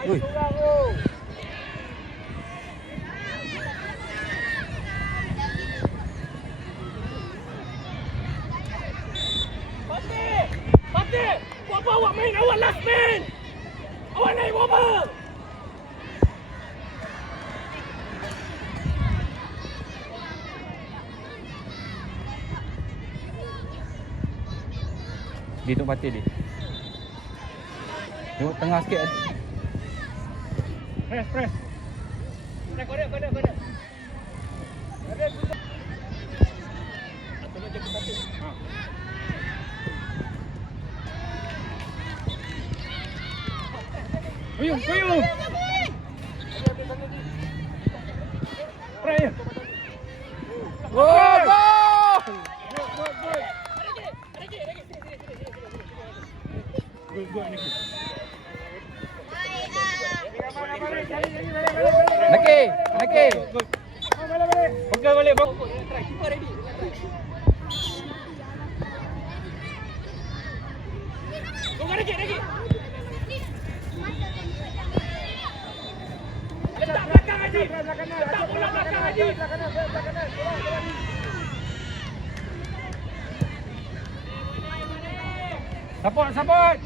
Ui. Fatih! Buat apa awak main? Awak last man! Awak naik buat apa? Dia tengok Fatih dia. Tengok tengah sikit. Press. Kode. Tolong jaga Fatih. Kuyung. Pray. Gol! Gol Niki. Naki. Balik. Try. Keeper ready. Go Niki. Letak belakang Haji. Letak bola belakang Haji. Support.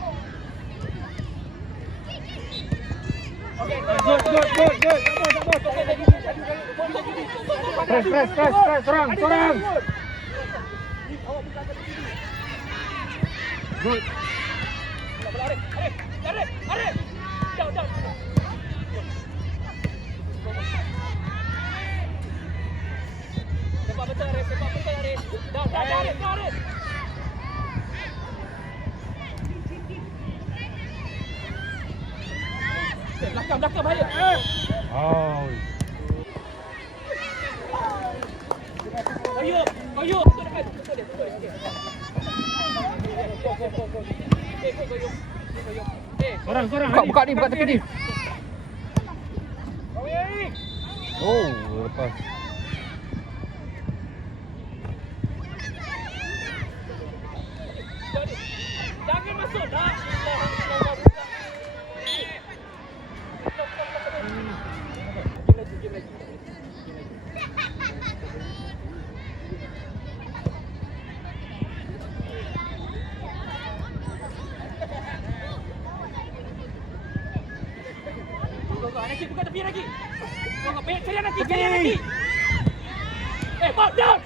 Okay, good. Press. Serang. Good. Arif. Down. Sepak betul Arif. Down Arif. Belakang bahaya. Oh. Kayu. Betul dekat. Sorang. Buka tepi ni. Oh, lepas. Jangan masuk dah. Naki buka tepi lagi. Cari Naki. Ball down.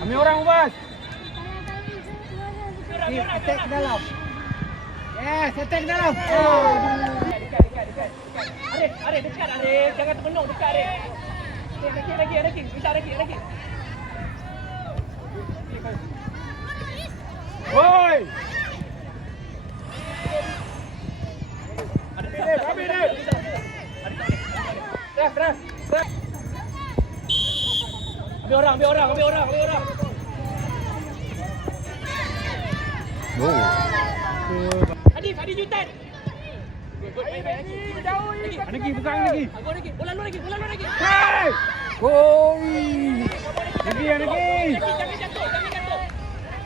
Ambil orang Ubas. Attack dalam. Yes, attack dalam. Dekat. Arif, dekat Arif. Jangan termenung dekat Arif. Lagi. Minta lagi. Woi. Habis dia. Terus. Ambil orang. Oh. Hadi Jutan. Jauh Lagi buka lagi. Bola lu lagi. Hey! Gol. Lagi. Jangan jatuh.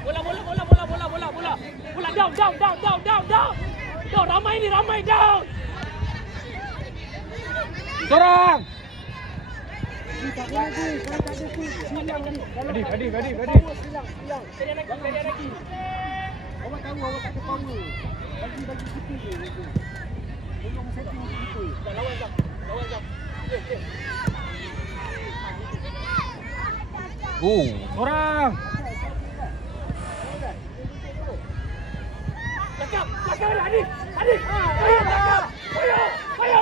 Bola. Bola down. Down, ramai down. Sorang. Ready. Cari lagi. Awak tahu awak tak ada power. Bagi kita je. Tolong setting kita. Lawan jam. Sorang. Cakap Hadi. Ayo.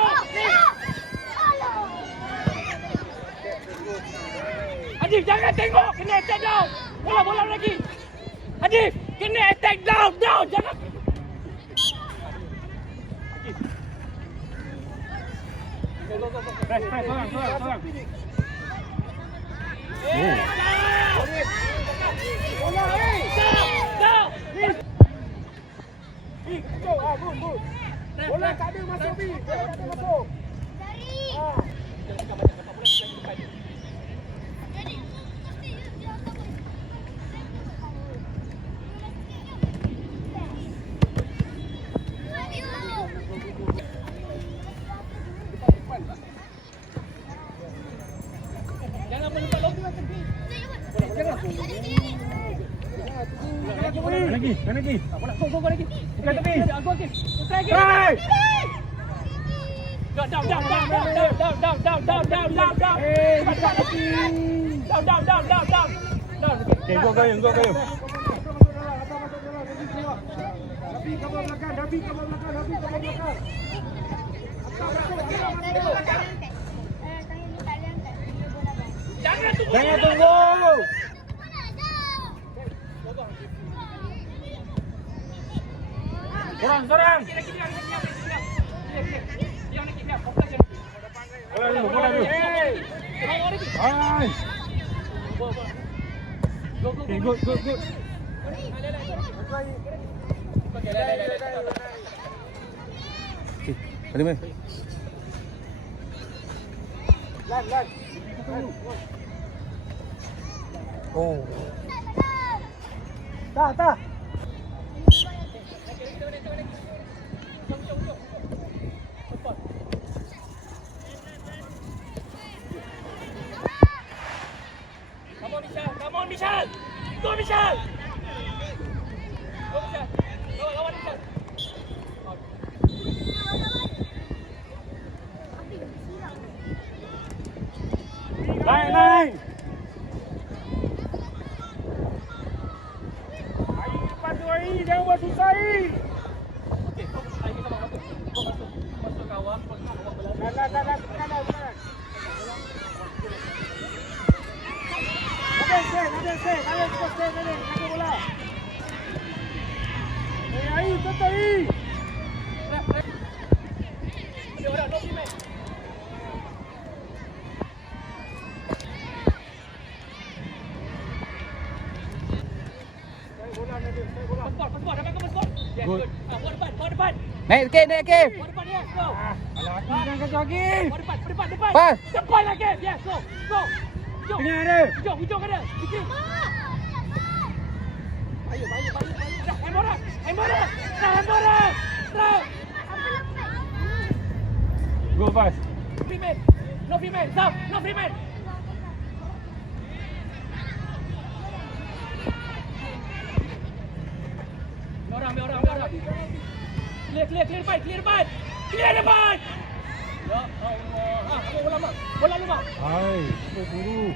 Hadi jangan tengok, kena attack down. Bola lagi. Hadi, kena attack down, jangan. Press, sorang. Bola, down. Boom. Bola tak ada masuk. Lagi, lagi. Bola, go lagi. Bukan tepi. Go lagi. Try lagi. Try. Down. Bukan tepi. Down. Okay, go kayu. Dabi ke belakang. Jangan tunggu. Jangan tunggu. Sorang. Bola dulu. Hai. Okay, good. Boleh main. Lan. Oh. Dah. Come on, Michelle. Go, Michelle. Lawan Michelle. Lain. Bantu ai, jangan buat susah ai. Okey, fokus lagi sama masuk. Masuk kawan, Kanan. Ada sen. Jaga bola. Ai, totai. Ada orang, no free man. Pasport, dapat ke pasport? Yes, good. Buat depan. Naik sikit. Buat depan, yes, go. Alah, jangan kacau lagi. Buat depan. Pas. Depan lagi, yes, go. Hujung. Tengah ada. Hujung ada. Sikit. Ayo. Dah, Hembora. Terus. Go fast. Free man. No free man. Stop. No free man. Orang. Clear depan. Ya Allah. Bola lama. Hai, buru.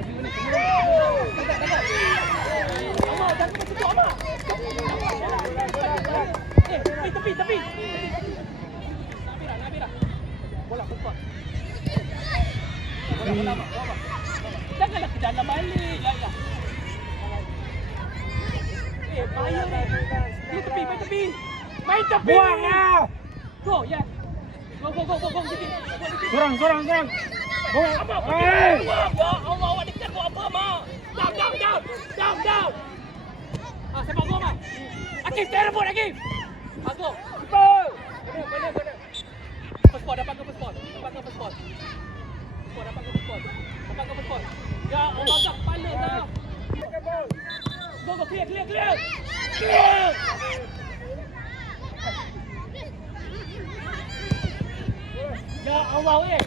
Dekat. Amak, jangan masuk Amak. Tepi. Nabira. Bola cepat. Bola lama. Janganlah ke dalam balik. Ya. Bahaya ni. Main tepi. Buang lah. Go, ya. Go. Sikit. Sorang. Go. Amak, Hai. ya Allah, awak dekat buat apa, Amak? Down. Sepak gol, Amak. Akif, telepon, Akif. Go. Betul. Benar. Pasport, dapat ke pasport. Ya Allah, tak kepala dah. Go, clear. Ya Allah, semua kan.